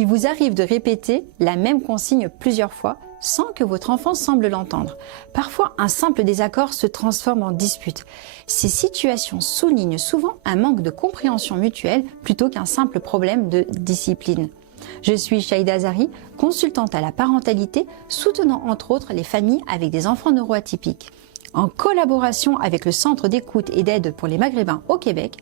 Il vous arrive de répéter la même consigne plusieurs fois sans que votre enfant semble l'entendre. Parfois, un simple désaccord se transforme en dispute. Ces situations soulignent souvent un manque de compréhension mutuelle plutôt qu'un simple problème de discipline. Je suis Shaïda Azari, consultante à la parentalité, soutenant entre autres les familles avec des enfants neuroatypiques. En collaboration avec le Centre d'écoute et d'aide pour les Maghrébins au Québec,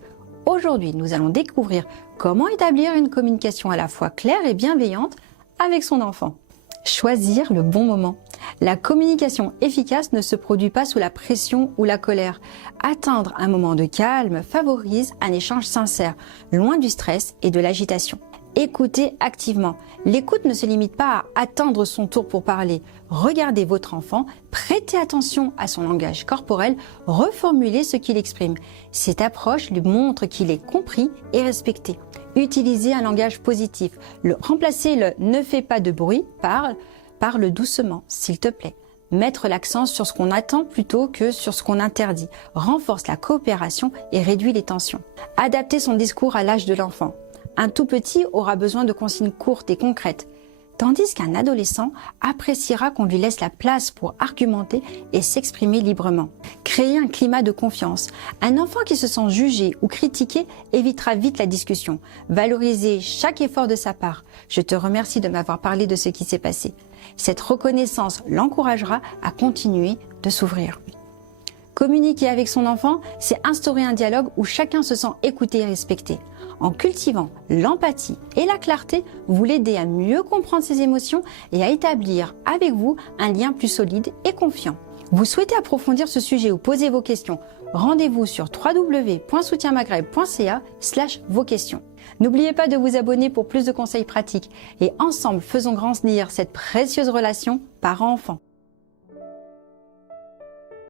aujourd'hui nous allons découvrir comment établir une communication à la fois claire et bienveillante avec son enfant. Choisir le bon moment. La communication efficace ne se produit pas sous la pression ou la colère. Atteindre un moment de calme favorise un échange sincère, loin du stress et de l'agitation. Écoutez activement. L'écoute ne se limite pas à attendre son tour pour parler. Regardez votre enfant, prêtez attention à son langage corporel, reformulez ce qu'il exprime. Cette approche lui montre qu'il est compris et respecté. Utilisez un langage positif. Remplacez le « ne fais pas de bruit » par le « doucement, s'il te plaît ». Mettre l'accent sur ce qu'on attend plutôt que sur ce qu'on interdit renforce la coopération et réduit les tensions. Adaptez son discours à l'âge de l'enfant. Un tout petit aura besoin de consignes courtes et concrètes, tandis qu'un adolescent appréciera qu'on lui laisse la place pour argumenter et s'exprimer librement. Créer un climat de confiance. Un enfant qui se sent jugé ou critiqué évitera vite la discussion. Valorisez chaque effort de sa part. Je te remercie de m'avoir parlé de ce qui s'est passé. Cette reconnaissance l'encouragera à continuer de s'ouvrir. Communiquer avec son enfant, c'est instaurer un dialogue où chacun se sent écouté et respecté. En cultivant l'empathie et la clarté, vous l'aidez à mieux comprendre ses émotions et à établir avec vous un lien plus solide et confiant. Vous souhaitez approfondir ce sujet ou poser vos questions? Rendez-vous sur www.soutienmaghreb.ca/vos questions. N'oubliez pas de vous abonner pour plus de conseils pratiques et ensemble faisons grandir cette précieuse relation parent-enfant.